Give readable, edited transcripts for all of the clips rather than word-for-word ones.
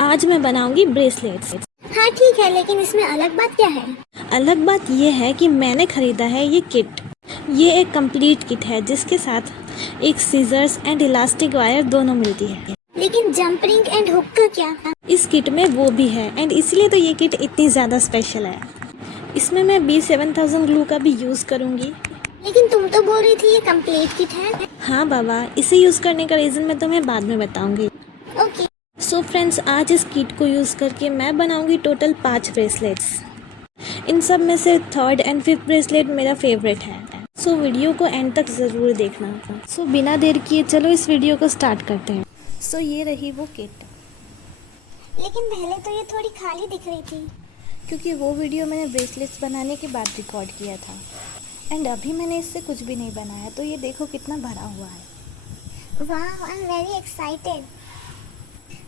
आज मैं बनाऊंगी ब्रेसलेट्स। हाँ ठीक है, लेकिन इसमें अलग बात क्या है? अलग बात यह है कि मैंने ख़रीदा है ये किट। ये एक कंप्लीट किट है जिसके साथ एक सीजर्स एंड इलास्टिक वायर दोनों मिलती है। लेकिन जंप रिंग एंड हुक का क्या? इस किट में वो भी है एंड इसलिए तो ये किट इतनी ज़्यादा स्पेशल है। इसमें मैं B7000 ग्लू का भी यूज़ करूँगी। लेकिन तुम तो बोल रही थी ये कंप्लीट किट है। हाँ बाबा, इसे यूज़ करने का रीज़न मैं तुम्हें बाद में बताऊँगी। ओके। सो फ्रेंड्स, आज इस किट को यूज़ करके मैं बनाऊँगी टोटल 5 ब्रेसलेट्स। इन सब में से थर्ड एंड फिफ्थ ब्रेसलेट मेरा फेवरेट है। सो वीडियो को एंड तक ज़रूर देखना। सो बिना देर किए चलो इस वीडियो को स्टार्ट करते हैं। सो ये रही वो किट। लेकिन पहले तो ये थोड़ी खाली दिख रही थी। क्योंकि वो वीडियो मैंने ब्रेसलेट्स बनाने के बाद रिकॉर्ड किया था एंड अभी मैंने इससे कुछ भी नहीं बनाया, तो ये देखो कितना भरा हुआ है। वाह, आई एम वेरी एक्साइटेड।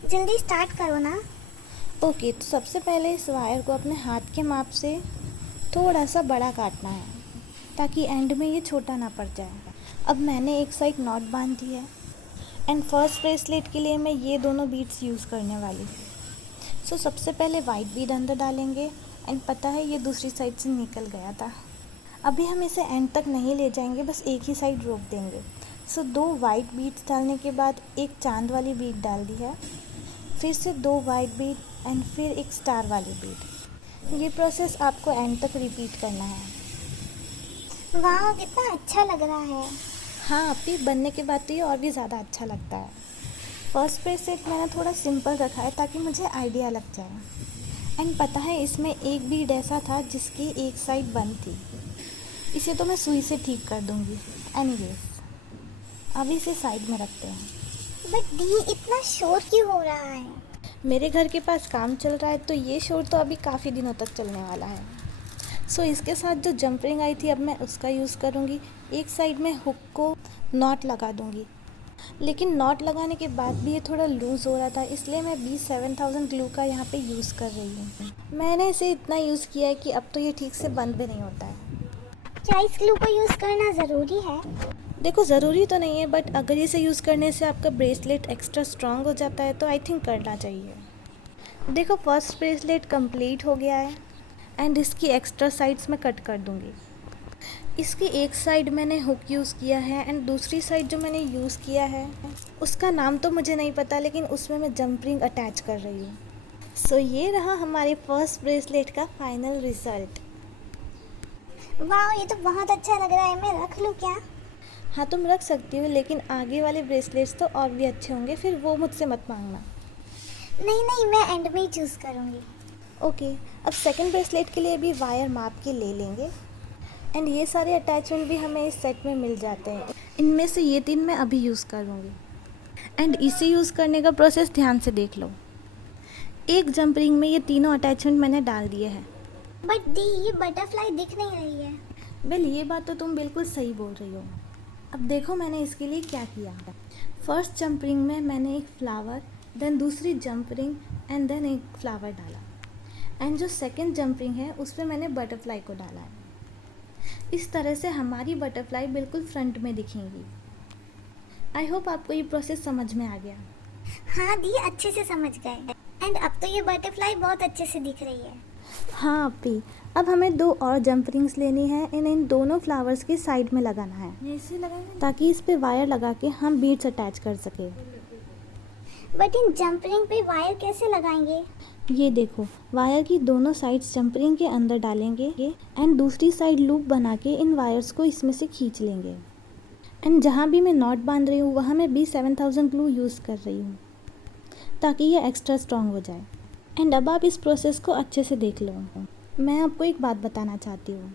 जल्दी स्टार्ट करो ना। ओके, तो सबसे पहले इस वायर को अपने हाथ के माप से थोड़ा सा बड़ा काटना है ताकि एंड में ये छोटा ना पड़ जाए। अब मैंने एक साइड नॉट बांध दी है एंड फर्स्ट ब्रेसलेट के लिए मैं ये दोनों बीड्स यूज़ करने वाली हूँ। सो सबसे पहले वाइट बीड अंदर डालेंगे एंड पता है ये दूसरी साइड से निकल गया था। अभी हम इसे एंड तक नहीं ले जाएंगे, बस एक ही साइड रोक देंगे। सो 2 वाइट बीड्स डालने के बाद एक चांद वाली बीड डाल दी है, फिर से 2 वाइट बीड एंड फिर एक स्टार वाली बीड। ये प्रोसेस आपको एंड तक रिपीट करना है। वाह, कितना अच्छा लग रहा है। हाँ, अभी बनने के बाद तो ये और भी ज़्यादा अच्छा लगता है। फर्स्ट ब्रेसलेट मैंने थोड़ा सिंपल रखा है ताकि मुझे आइडिया लग जाए। एंड पता है इसमें एक बीड ऐसा था जिसकी एक साइड बंद थी। इसे तो मैं सुई से ठीक कर दूँगी। एनीवेज, अभी इसे साइड में रखते हैं। बट दी, इतना शोर क्यों हो रहा है? मेरे घर के पास काम चल रहा है तो ये शोर तो अभी काफ़ी दिनों तक चलने वाला है। सो इसके साथ जो जंप रिंग आई थी अब मैं उसका यूज़ करूँगी। एक साइड में हुक को नॉट लगा दूँगी, लेकिन नॉट लगाने के बाद भी ये थोड़ा लूज़ हो रहा था, इसलिए मैं B7000 ग्लू का यहाँ पे यूज़ कर रही हूँ। मैंने इसे इतना यूज़ किया है कि अब तो ये ठीक से बंद भी नहीं होता है। क्या इस ग्लू को यूज़ करना ज़रूरी है? देखो, ज़रूरी तो नहीं है, बट अगर इसे यूज़ करने से आपका ब्रेसलेट एक्स्ट्रा स्ट्रॉन्ग हो जाता है तो आई थिंक करना चाहिए। देखो, फर्स्ट ब्रेसलेट कंप्लीट हो गया है एंड इसकी एक्स्ट्रा साइड्स मैं कट कर दूँगी। इसकी एक साइड मैंने हुक यूज़ किया है एंड दूसरी साइड जो मैंने यूज़ किया है उसका नाम तो मुझे नहीं पता, लेकिन उसमें मैं जंप रिंग अटैच कर रही हूँ। सो ये रहा हमारे फर्स्ट ब्रेसलेट का फाइनल रिज़ल्ट। वाह, ये तो बहुत अच्छा लग रहा है। मैं रख लूँ क्या? हाँ, तुम रख सकती हो, लेकिन आगे वाले ब्रेसलेट्स तो और भी अच्छे होंगे, फिर वो मुझसे मत मांगना। नहीं नहीं, मैं एंड में ही चूज़ करूँगी। ओके, अब सेकंड ब्रेसलेट के लिए भी वायर माप के ले लेंगे एंड ये सारे अटैचमेंट भी हमें इस सेट में मिल जाते हैं। इनमें से ये 3 मैं अभी यूज़ करूँगी एंड इसे यूज़ करने का प्रोसेस ध्यान से देख लो। एक जंप रिंग में ये तीनों अटैचमेंट मैंने डाल दिए हैं। बट दी, ये बटरफ्लाई दिख नहीं रही है। वेल, ये बात तो तुम बिल्कुल सही बोल रही हो। अब देखो मैंने इसके लिए क्या किया। फर्स्ट जंप रिंग में मैंने एक फ्लावर, देन दूसरी जंप रिंग एंड देन एक फ्लावर डाला एंड जो सेकंड जंप रिंग है उस पर मैंने बटरफ्लाई को डाला है। इस तरह से हमारी बटरफ्लाई बिल्कुल फ्रंट में दिखेंगी। आई होप आपको ये प्रोसेस समझ में आ गया। हाँ दी, अच्छे से समझ गए। एंड अब तो ये बटरफ्लाई बहुत अच्छे से दिख रही है। हाँ अपी, अब हमें 2 और जंप रिंग्स लेनी है एंड इन दोनों फ्लावर्स के साइड में लगाना है ताकि इस पे वायर लगा के हम बीड्स अटैच कर सके। बट इन जंप रिंग पे वायर कैसे लगाएंगे? ये देखो, वायर की दोनों साइड्स जंप रिंग के अंदर डालेंगे एंड दूसरी साइड लूप बना के इन वायर्स को इसमें से खींच लेंगे। एंड जहाँ भी मैं नॉट बांध रही हूँ वहाँ मैं B7000 ग्लू यूज़ कर रही हूँ ताकि ये एक्स्ट्रा स्ट्रॉन्ग हो जाए। एंड अब आप इस प्रोसेस को अच्छे से देख लो। मैं आपको एक बात बताना चाहती हूँ।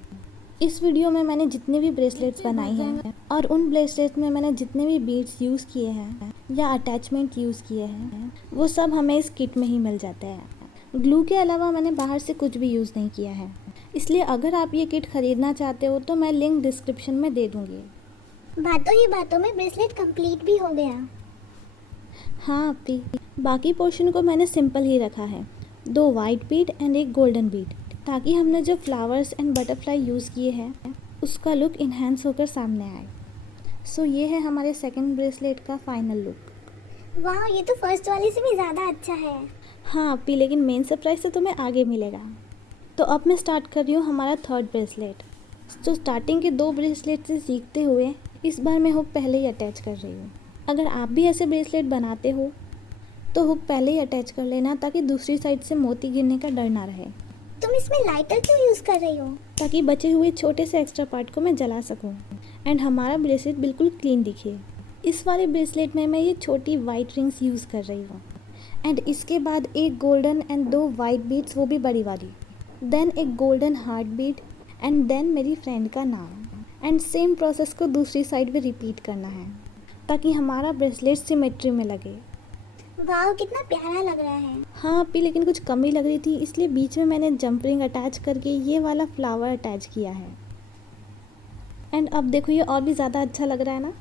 इस वीडियो में मैंने जितने भी ब्रेसलेट्स बनाई हैं और उन ब्रेसलेट में मैंने जितने भी बीड्स यूज़ किए हैं या अटैचमेंट यूज़ किए हैं वो सब हमें इस किट में ही मिल जाते हैं। ग्लू के अलावा मैंने बाहर से कुछ भी यूज़ नहीं किया है, इसलिए अगर आप ये किट ख़रीदना चाहते हो तो मैं लिंक डिस्क्रिप्शन में दे दूँगी। बातों ही बातों में ब्रेसलेट कंप्लीट भी हो गया। हाँ अपी, बाकी पोर्शन को मैंने सिंपल ही रखा है, 2 वाइट बीड एंड एक गोल्डन बीड, ताकि हमने जो फ्लावर्स एंड बटरफ्लाई यूज़ किए हैं उसका लुक इन्हेंस होकर सामने आए। सो ये है हमारे सेकंड ब्रेसलेट का फाइनल लुक। वाह, ये तो फर्स्ट वाले से भी ज़्यादा अच्छा है। हाँ अपी, लेकिन मेन सरप्राइज तो तुम्हें आगे मिलेगा। तो अब मैं स्टार्ट कर रही हूँ हमारा थर्ड ब्रेसलेट। तो स्टार्टिंग के 2 ब्रेसलेट से सीखते हुए इस बार मैं हुक पहले ही अटैच कर रही हूँ। अगर आप भी ऐसे ब्रेसलेट बनाते हो तो हुक पहले ही अटैच कर लेना, ताकि दूसरी साइड से मोती गिरने का डर ना रहे, तुम इसमें लाइटर क्यों यूज कर रही हो? ताकि बचे हुए छोटे से एक्स्ट्रा पार्ट को मैं जला सकूं एंड हमारा ब्रेसलेट बिल्कुल क्लीन दिखे। इस वाले ब्रेसलेट में मैं ये छोटी वाइट रिंग्स यूज़ कर रही हूँ एंड इसके बाद एक गोल्डन एंड 2 वाइट बीड्स, वो भी बड़ी वाली, देन एक golden heart bead and then मेरी फ्रेंड का नाम। एंड सेम प्रोसेस को दूसरी साइड पे रिपीट करना है ताकि हमारा ब्रेसलेट सिमेट्री में लगे। वाह, कितना प्यारा लग रहा है। हाँ अपी, लेकिन कुछ कमी लग रही थी, इसलिए बीच में मैंने जंप रिंग अटैच करके ये वाला फ्लावर अटैच किया है। एंड अब देखो ये और भी ज़्यादा अच्छा लग रहा है ना।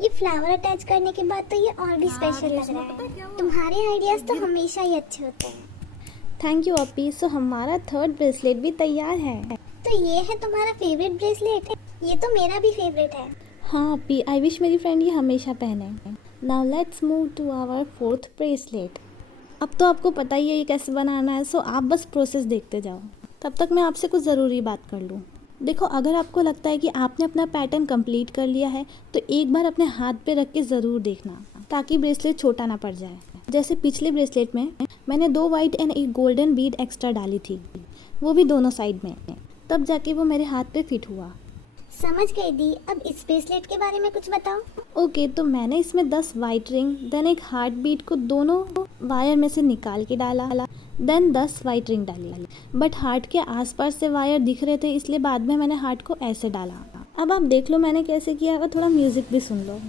ये फ्लावर अटैच करने के बाद तो ये और भी स्पेशल लग रहा है। तुम्हारे आइडियाज तो हमेशा ही अच्छे होते हैं। थैंक यू अपी। सो हमारा थर्ड ब्रेसलेट भी तैयार है। तो ये है तुम्हारा फेवरेट ब्रेसलेट? ये तो मेरा भी फेवरेट है। हाँ अपी, आई विश मेरी फ्रेंड ये हमेशा पहने। Now let's move to our fourth bracelet. अब तो आपको पता ही है ये कैसे बनाना है, सो आप बस प्रोसेस देखते जाओ। तब तक मैं आपसे कुछ ज़रूरी बात कर लूँ। देखो, अगर आपको लगता है कि आपने अपना पैटर्न कंप्लीट कर लिया है तो एक बार अपने हाथ पे रख के ज़रूर देखना, ताकि ब्रेसलेट छोटा ना पड़ जाए। जैसे पिछले ब्रेसलेट में मैंने 2 वाइट एंड एक गोल्डन बीड एक्स्ट्रा डाली थी, वो भी दोनों साइड में, तब जाके वो मेरे हाथ पे फिट हुआ। समझ गई दी। अब इस ब्रेसलेट के बारे में कुछ बताओ। ओके, तो मैंने इसमें 10 वाइट रिंग देन एक हार्ट बीट को दोनों वायर में से निकाल के डाला, देन 10 वाइट रिंग डाली। बट हार्ट के आसपास से वायर दिख रहे थे, इसलिए बाद में मैंने हार्ट को ऐसे डाला। अब आप देख लो मैंने कैसे किया, और थोड़ा म्यूजिक भी सुन लो।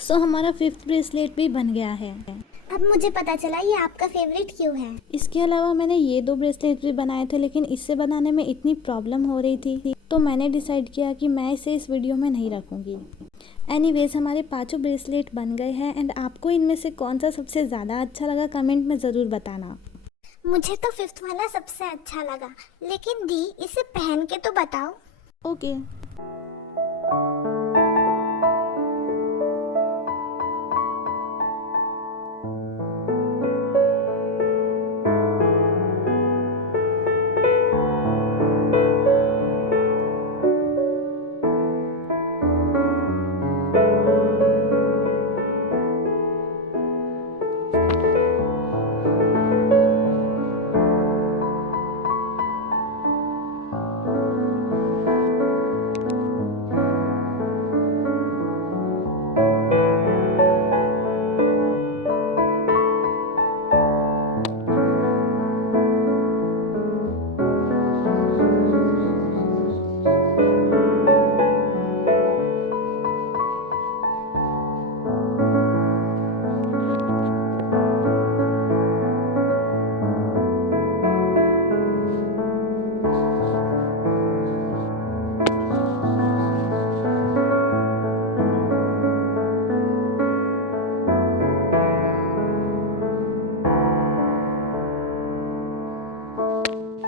सो हमारा 5th ब्रेसलेट भी बन गया है। अब मुझे पता चला ये आपका फेवरेट क्यों है। इसके अलावा मैंने ये 2 ब्रेसलेट भी बनाए थे, लेकिन इससे बनाने में इतनी प्रॉब्लम हो रही थी तो मैंने डिसाइड किया कि मैं इसे इस वीडियो में नहीं रखूँगी। एनीवेज, हमारे 5 ब्रेसलेट बन गए हैं एंड आपको इनमें से कौन सा सबसे ज़्यादा अच्छा लगा कमेंट में ज़रूर बताना। मुझे तो 5th वाला सबसे अच्छा लगा, लेकिन दी इसे पहन के तो बताओ। ओके।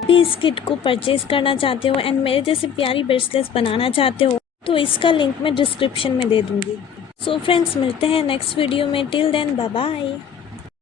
भी इस किट को परचेज करना चाहते हो एंड मेरे जैसे प्यारी ब्रेसलेट्स बनाना चाहते हो तो इसका लिंक मैं डिस्क्रिप्शन में दे दूँगी। सो फ्रेंड्स, मिलते हैं नेक्स्ट वीडियो में। Till then bye bye.